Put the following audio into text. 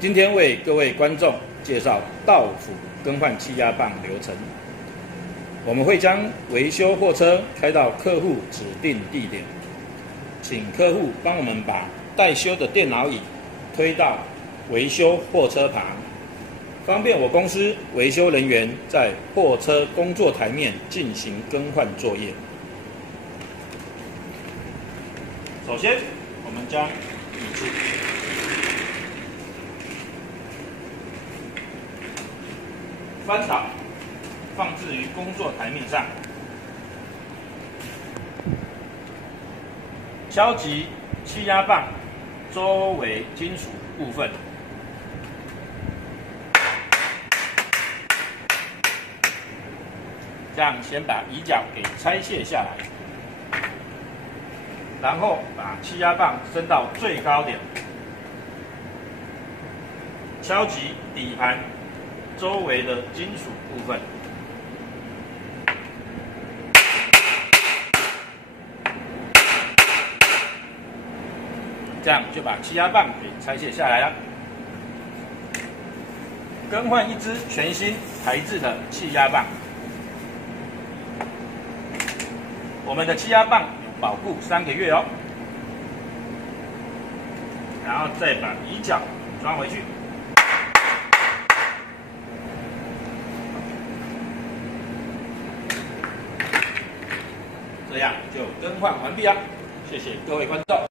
今天为各位观众介绍到府更换气压棒流程。我们会将维修货车开到客户指定地点，请客户帮我们把待修的电脑椅推到维修货车旁，方便我公司维修人员在货车工作台面进行更换作业。首先，我们将椅子翻倒，放置于工作台面上，敲击气压棒周围金属部分，这样先把椅脚给拆卸下来，然后把气压棒升到最高点，敲击底盘周围的金属部分，这样就把气压棒给拆卸下来了。更换一支全新台制的气压棒，我们的气压棒有保固3个月哦。然后再把椅脚装回去。这样就更换完毕了，谢谢各位观众。